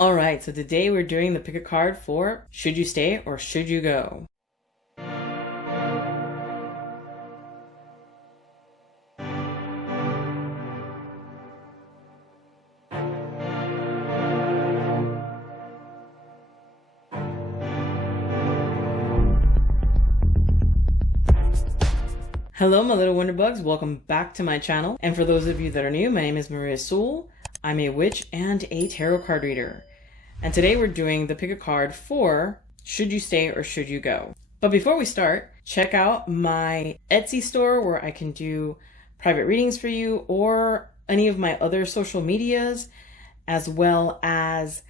All right, so today we're doing the pick a card for should you stay or should you go? Hello, my little wonderbugs. Welcome back to my channel. And for those of you that are new, my name is Maria Sewell. I'm a witch and a tarot card reader. And today we're doing the pick a card for should you stay or should you go? But before we start, check out my Etsy store where I can do private readings for you, or any of my other social medias, as well as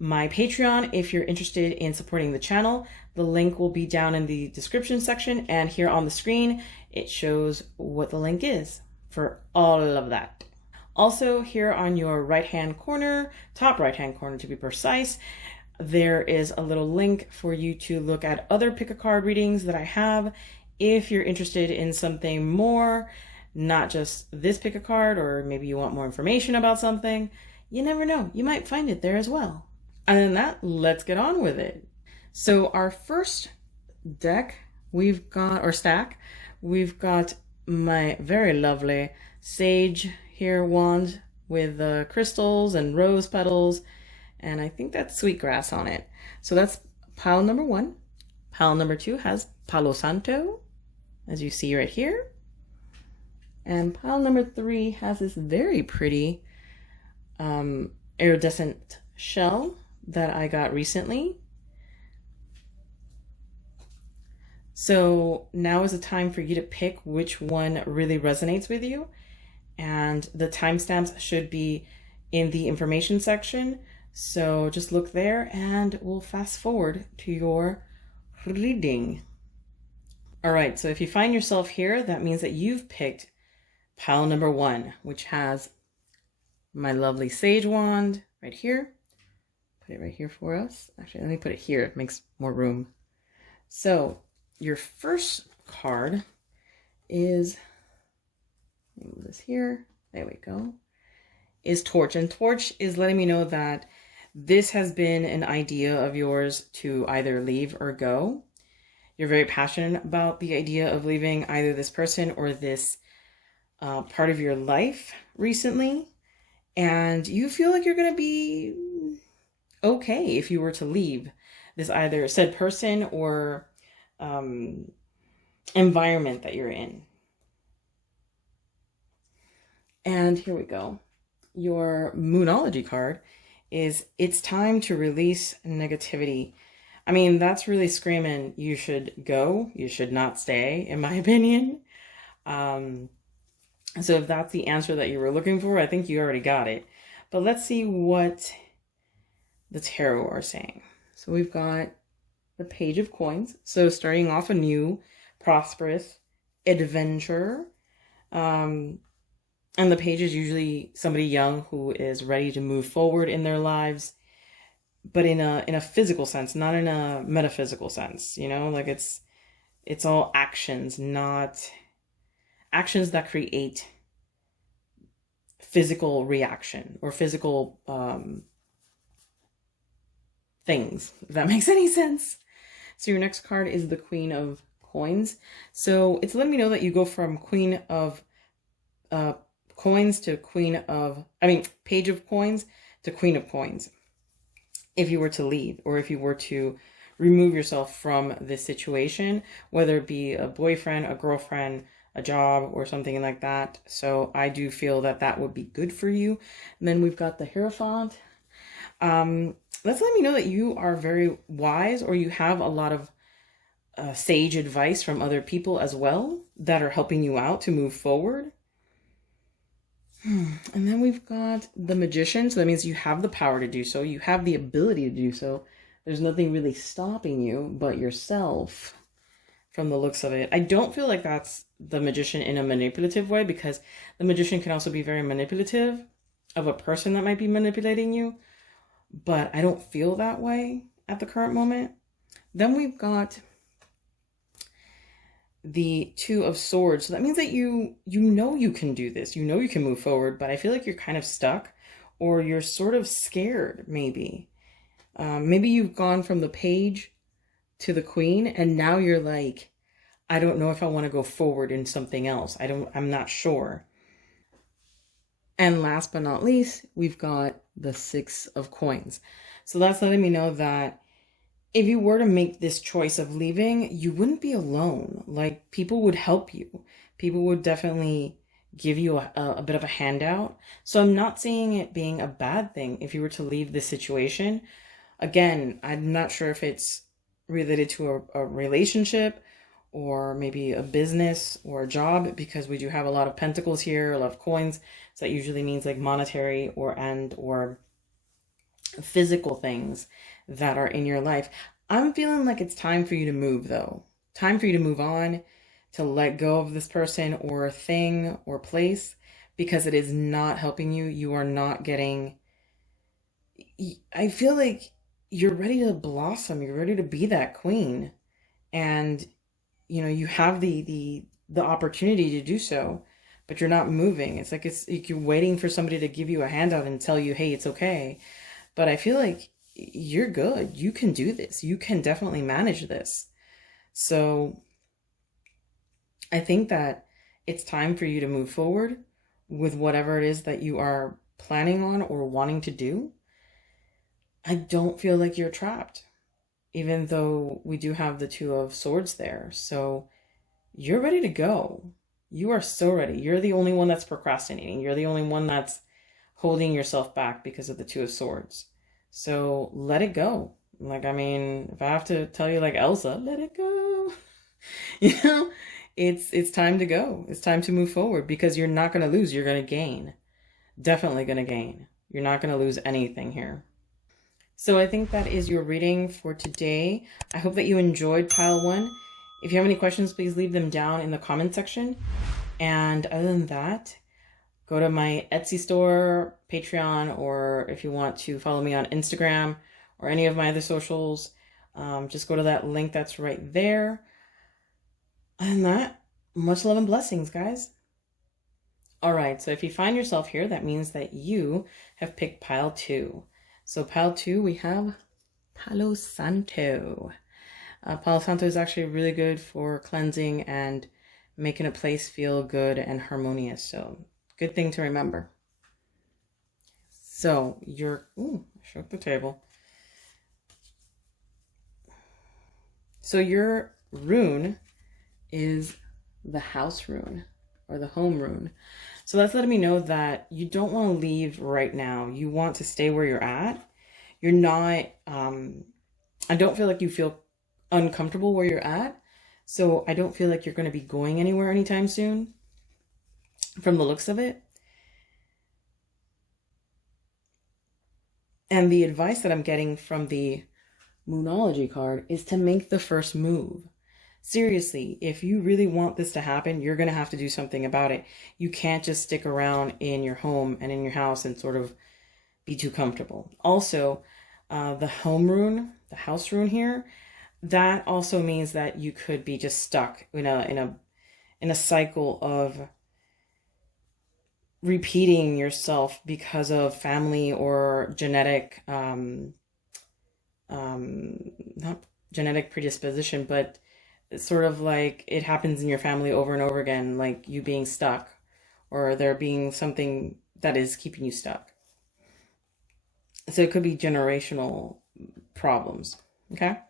my Patreon if you're interested in supporting the channel. The link will be down in the description section, and here on the screen it shows what the link is for all of that. Also, here on your right hand corner, top right hand corner to be precise, there is a little link for you to look at other pick a card readings that I have if you're interested in something more, not just this pick a card, or maybe you want more information about something. You never know, you might find it there as well. Other than that, let's get on with it. So our first deck we've got, or stack, we've got my very lovely sage here wand with crystals and rose petals, and I think that's sweetgrass on it. So that's pile number one. Pile number two has Palo Santo, as you see right here. And pile number three has this very pretty iridescent shell that I got recently. So now is the time for you to pick which one really resonates with you. And the timestamps should be in the information section. So just look there and we'll fast forward to your reading. All right, so if you find yourself here, that means that you've picked pile number one, which has my lovely sage wand right here. Put it right here for us. Actually, let me put it here. It makes more room. So your first card is, let me move this here. There we go. Is Torch. And Torch is letting me know that this has been an idea of yours to either leave or go. You're very passionate about the idea of leaving either this person or this part of your life recently. And you feel like you're going to be okay if you were to leave this either said person or environment that you're in. And here we go. Your Moonology card is it's time to release negativity. I mean, that's really screaming you should go, you should not stay, in my opinion. So if that's the answer that you were looking for, I think you already got it. But let's see what the tarot are saying. So we've got the Page of Coins. So starting off a new, prosperous adventure. And the page is usually somebody young who is ready to move forward in their lives, but in a physical sense, not in a metaphysical sense, you know, like it's all actions, not actions that create physical reaction or physical things, if that makes any sense. So your next card is the Queen of Coins. So it's letting me know that you go from Queen of Coins to Page of Coins to Queen of Coins. If you were to leave, or if you were to remove yourself from this situation, whether it be a boyfriend, a girlfriend, a job, or something like that. So I do feel that that would be good for you. And then we've got the Hierophant. Let's let me know that you are very wise, or you have a lot of sage advice from other people as well that are helping you out to move forward. And then we've got the Magician. So that means you have the power to do so. You have the ability to do so. There's nothing really stopping you but yourself from the looks of it. I don't feel like that's the Magician in a manipulative way, because the Magician can also be very manipulative of a person that might be manipulating you. But I don't feel that way at the current moment. Then we've got the Two of Swords. So that means that you know you can do this. You can move forward, but I feel like you're kind of stuck, or you're sort of scared maybe. Maybe you've gone from the page to the queen, and now you're like, I don't know if I want to go forward in something else. I'm not sure. And last but not least, we've got the 6 of coins. So that's letting me know that if you were to make this choice of leaving, you wouldn't be alone. Like, people would help you. People would definitely give you a bit of a handout. So I'm not seeing it being a bad thing if you were to leave this situation. Again, I'm not sure if it's related to a relationship or maybe a business or a job, because we do have a lot of pentacles here, a lot of coins. So that usually means like monetary or physical things that are in your life. I'm feeling like it's time for you to move, though. Time for you to move on, to let go of this person or thing or place, because it is not helping you. You are not getting, I feel like you're ready to blossom. You're ready to be that queen. And you have the opportunity to do so, but you're not moving. It's like you're waiting for somebody to give you a handout and tell you, hey, it's okay. But I feel like you're good. You can do this. You can definitely manage this. So I think that it's time for you to move forward with whatever it is that you are planning on or wanting to do. I don't feel like you're trapped, even though we do have the 2 of swords there. So you're ready to go. You are so ready. You're the only one that's procrastinating. You're the only one that's holding yourself back because of the 2 of swords. So let it go. Like, I mean, if I have to tell you like Elsa, let it go. It's time to go. It's time to move forward, because you're not going to lose. You're going to gain. Definitely going to gain. You're not going to lose anything here. So I think that is your reading for today. I hope that you enjoyed pile 1. If you have any questions, please leave them down in the comment section. And other than that, go to my Etsy store, Patreon, or if you want to follow me on Instagram or any of my other socials, just go to that link that's right there. Other than that, much love and blessings, guys. All right, so if you find yourself here, that means that you have picked pile 2. So pile 2, we have Palo Santo. Palo Santo is actually really good for cleansing and making a place feel good and harmonious. So good thing to remember. So I shook the table. So your rune is the house rune or the home rune. So that's letting me know that you don't want to leave right now. You want to stay where you're at. You're not, I don't feel like you feel uncomfortable where you're at. So I don't feel like you're going to be going anywhere anytime soon from the looks of it. And the advice that I'm getting from the Moonology card is to make the first move. Seriously, if you really want this to happen, you're going to have to do something about it. You can't just stick around in your home and in your house and sort of be too comfortable. Also, the home rune, the house rune here, that also means that you could be just stuck in a cycle of repeating yourself because of family or genetic, not genetic predisposition, but it's sort of like it happens in your family over and over again, like you being stuck or there being something that is keeping you stuck. So it could be generational problems. Okay.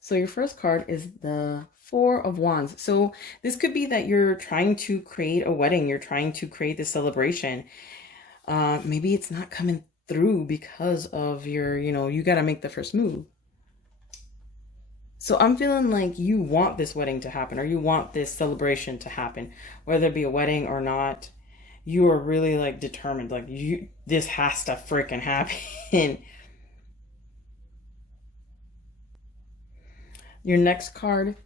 So your first card is the 4 of Wands. So this could be that you're trying to create a wedding. You're trying to create this celebration. Maybe it's not coming through because of your, you got to make the first move. So I'm feeling like you want this wedding to happen, or you want this celebration to happen, whether it be a wedding or not. You are really like determined, like this has to freaking happen. Your next card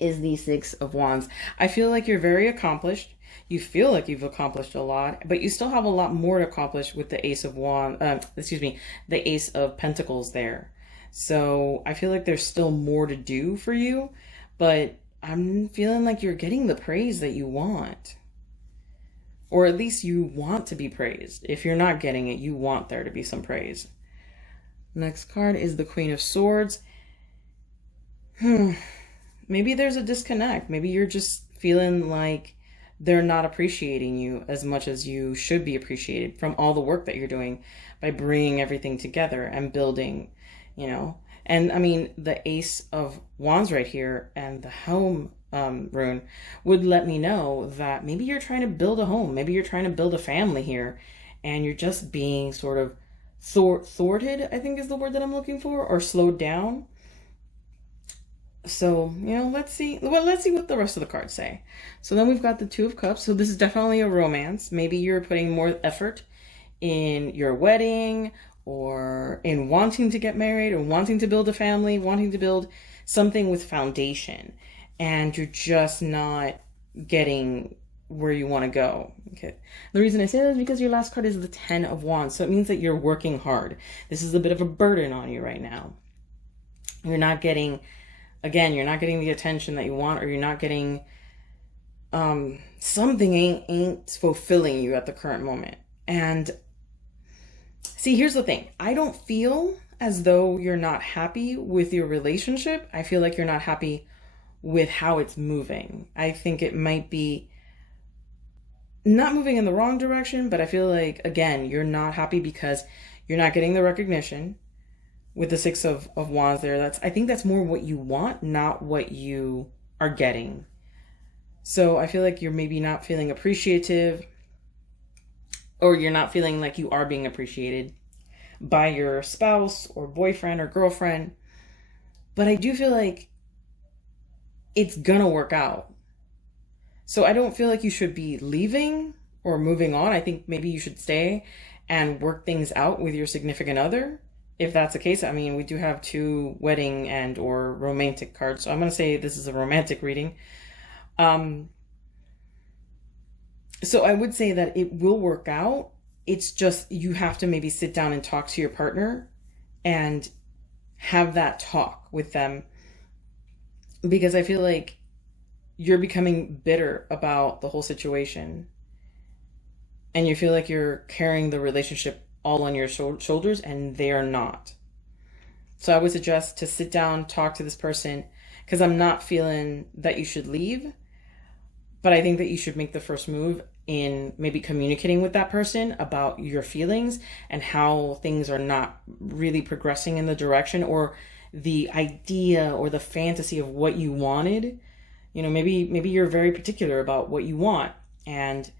is the 6 of Wands. I feel like you're very accomplished. You feel like you've accomplished a lot, but you still have a lot more to accomplish with the Ace of Wands, the Ace of Pentacles there. So I feel like there's still more to do for you, but I'm feeling like you're getting the praise that you want. Or at least you want to be praised. If you're not getting it, you want there to be some praise. Next card is the Queen of Swords. Maybe there's a disconnect. Maybe you're just feeling like they're not appreciating you as much as you should be appreciated from all the work that you're doing by bringing everything together and building, you know. And I mean, the Ace of Wands right here and the Helm rune would let me know that maybe you're trying to build a home. Maybe you're trying to build a family here, and you're just being sort of thwarted, I think is the word that I'm looking for, or slowed down. So, you know, let's see what the rest of the cards say. So then we've got the Two of Cups. So this is definitely a romance. Maybe you're putting more effort in your wedding, or in wanting to get married, or wanting to build a family, wanting to build something with foundation, and you're just not getting where you want to go. Okay. The reason I say that is because your last card is the Ten of Wands. So it means that you're working hard. This is a bit of a burden on you right now. You're not getting the attention that you want, or you're not getting something ain't fulfilling you at the current moment. And see, here's the thing. I don't feel as though you're not happy with your relationship. I feel like you're not happy with how it's moving. I think it might be not moving in the wrong direction, but I feel like, again, you're not happy because you're not getting the recognition with the Six of Wands there. I think that's more what you want, not what you are getting. So I feel like you're maybe not feeling appreciative, or you're not feeling like you are being appreciated by your spouse or boyfriend or girlfriend. But I do feel like it's gonna work out. So I don't feel like you should be leaving or moving on. I think maybe you should stay and work things out with your significant other. If that's the case, I mean, we do have two wedding and or romantic cards. So I'm going to say this is a romantic reading. So I would say that it will work out. It's just you have to maybe sit down and talk to your partner and have that talk with them, because I feel like you're becoming bitter about the whole situation, and you feel like you're carrying the relationship all on your shoulders, and they are not. So I would suggest to sit down, talk to this person, because I'm not feeling that you should leave, but I think that you should make the first move in maybe communicating with that person about your feelings and how things are not really progressing in the direction or the idea or the fantasy of what you wanted. You know, maybe you're very particular about what you want, and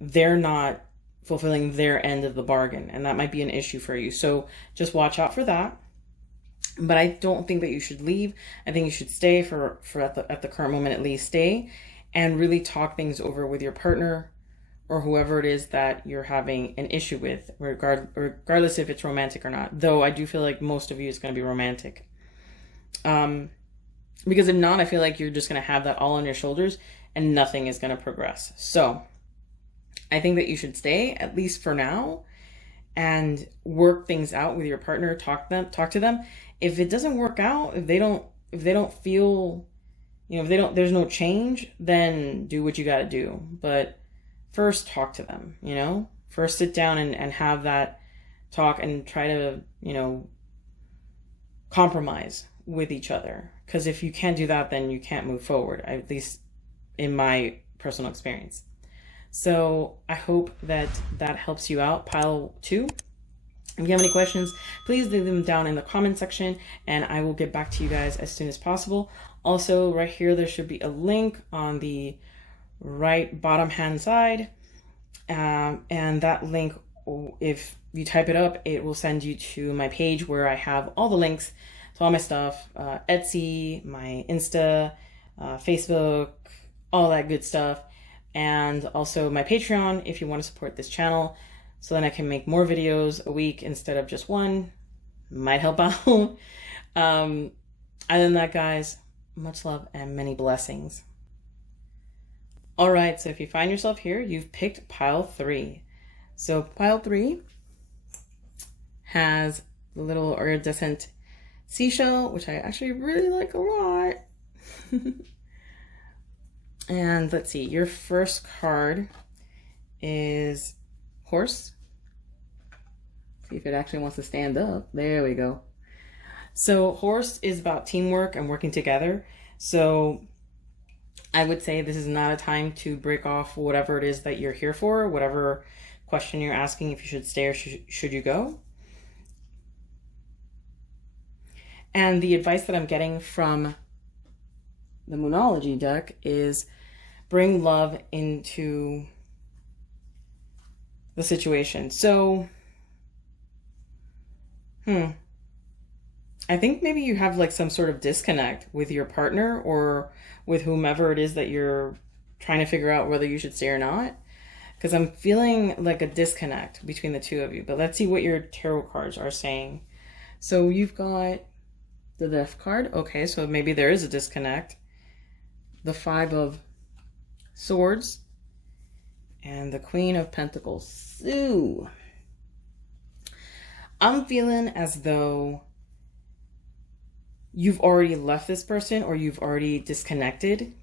they're not fulfilling their end of the bargain, and that might be an issue for you. So just watch out for that. But I don't think that you should leave. I think you should stay for at the current moment, at least stay and really talk things over with your partner or whoever it is that you're having an issue with, regardless if it's romantic or not. Though I do feel like most of you is going to be romantic. Because if not, I feel like you're just going to have that all on your shoulders and nothing is going to progress. So I think that you should stay, at least for now, and work things out with your partner. Talk to them. If it doesn't work out, if they don't feel, there's no change, then do what you got to do. But first talk to them, first sit down and have that talk and try to, compromise with each other. Because if you can't do that, then you can't move forward, at least in my personal experience. So I hope that helps you out, pile 2. If you have any questions, please leave them down in the comment section and I will get back to you guys as soon as possible. Also, right here, there should be a link on the right bottom hand side. And that link, if you type it up, it will send you to my page where I have all the links to all my stuff, Etsy, my Insta, Facebook, all that good stuff. And also my Patreon if you want to support this channel, so then I can make more videos a week instead of just one. Might help out. Other than that, guys, much love and many blessings. All right, so if you find yourself here, you've picked pile 3. So pile 3 has the little iridescent seashell, which I actually really like a lot. And let's see, your first card is Horse. See if it actually wants to stand up. There we go. So horse is about teamwork and working together. So I would say this is not a time to break off whatever it is that you're here for, whatever question you're asking, if you should stay or should you go. And the advice that I'm getting from the Moonology deck is bring love into the situation. So, I think maybe you have like some sort of disconnect with your partner or with whomever it is that you're trying to figure out whether you should stay or not. Because I'm feeling like a disconnect between the two of you. But let's see what your tarot cards are saying. So you've got the Death card. Okay, so maybe there is a disconnect. The Five of Swords. And the Queen of Pentacles. Ooh. I'm feeling as though you've already left this person or you've already disconnected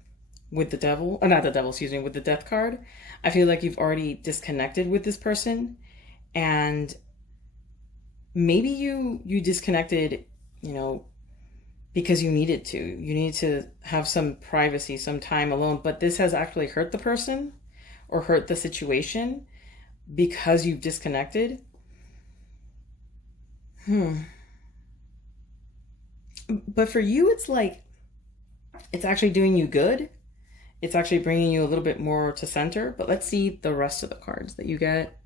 with the devil, or not the devil, excuse me, with the Death card. I feel like you've already disconnected with this person, and maybe you disconnected, you know, because you needed to. You need to have some privacy, some time alone, but this has actually hurt the person or hurt the situation because you've disconnected. But for you, it's like, it's actually doing you good. It's actually bringing you a little bit more to center. But let's see the rest of the cards that you get.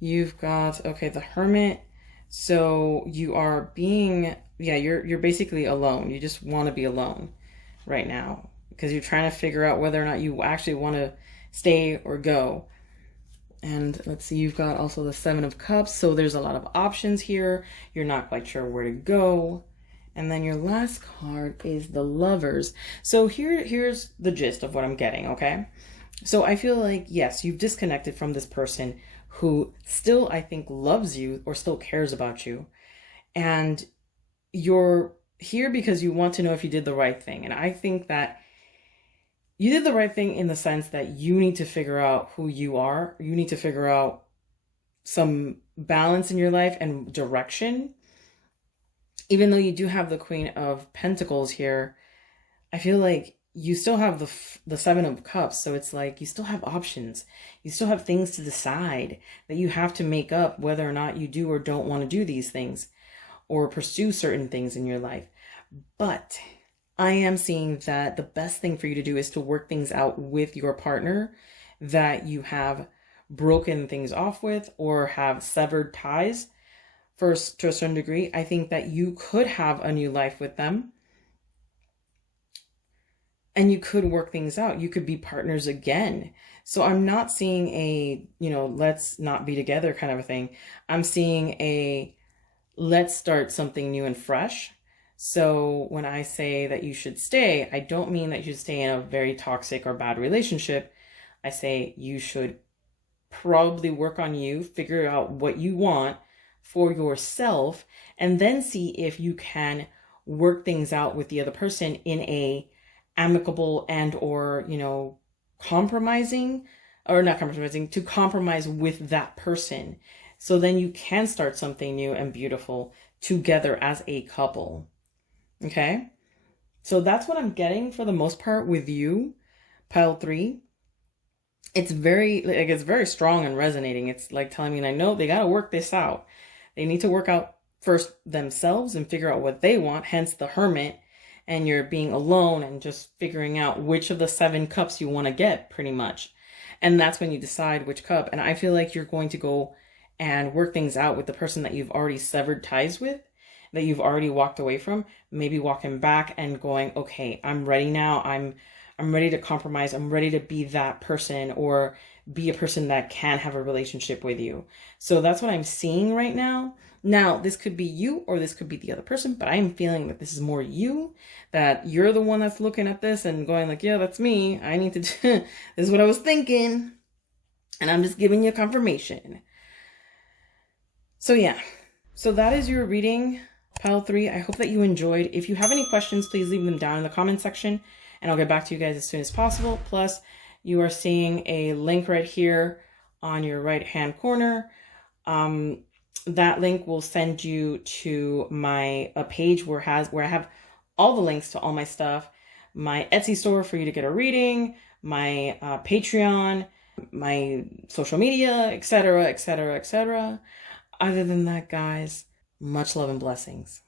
You've got, okay, the Hermit. So you are being, yeah, you're basically alone. You just want to be alone right now because you're trying to figure out whether or not you actually want to stay or go. And let's see, you've got also the Seven of Cups. So there's a lot of options here. You're not quite sure where to go. And then your last card is the Lovers. So here's the gist of what I'm getting, okay? So I feel like, yes, you've disconnected from this person who still, I think, loves you or still cares about you. And you're here because you want to know if you did the right thing. And I think that you did the right thing in the sense that you need to figure out who you are. You need to figure out some balance in your life and direction. Even though you do have the Queen of Pentacles here, I feel like you still have the Seven of Cups. So it's like you still have options. You still have things to decide that you have to make up whether or not you do or don't want to do these things or pursue certain things in your life. But I am seeing that the best thing for you to do is to work things out with your partner that you have broken things off with or have severed ties. First, to a certain degree, I think that you could have a new life with them and you could work things out. You could be partners again. So I'm not seeing a, let's not be together kind of a thing. I'm seeing a, let's start something new and fresh. So when I say that you should stay, I don't mean that you should stay in a very toxic or bad relationship. I say you should probably work on you, figure out what you want for yourself, and then see if you can work things out with the other person in a amicable and or, compromising, or not compromising, to compromise with that person. So then you can start something new and beautiful together as a couple. Okay? So that's what I'm getting for the most part with you, pile 3. It's very strong and resonating. It's like telling me, I know they got to work this out. They need to work out first themselves and figure out what they want, hence the Hermit, and you're being alone and just figuring out which of the 7 cups you want to get, pretty much. And that's when you decide which cup. And I feel like you're going to go and work things out with the person that you've already severed ties with, that you've already walked away from, maybe walking back and going, okay, I'm ready now. I'm ready to compromise. I'm ready to be that person or be a person that can have a relationship with you. So that's what I'm seeing right now. Now, this could be you or this could be the other person, but I am feeling that this is more you, that you're the one that's looking at this and going like, yeah, that's me. I need to, this is what I was thinking. And I'm just giving you confirmation. So yeah, so that is your reading, pile 3. I hope that you enjoyed. If you have any questions, please leave them down in the comment section and I'll get back to you guys as soon as possible. Plus, you are seeing a link right here on your right hand corner. that link will send you to my page where I have all the links to all my stuff, my Etsy store for you to get a reading, my Patreon, my social media, etc., etc., etc. Other than that, guys, much love and blessings.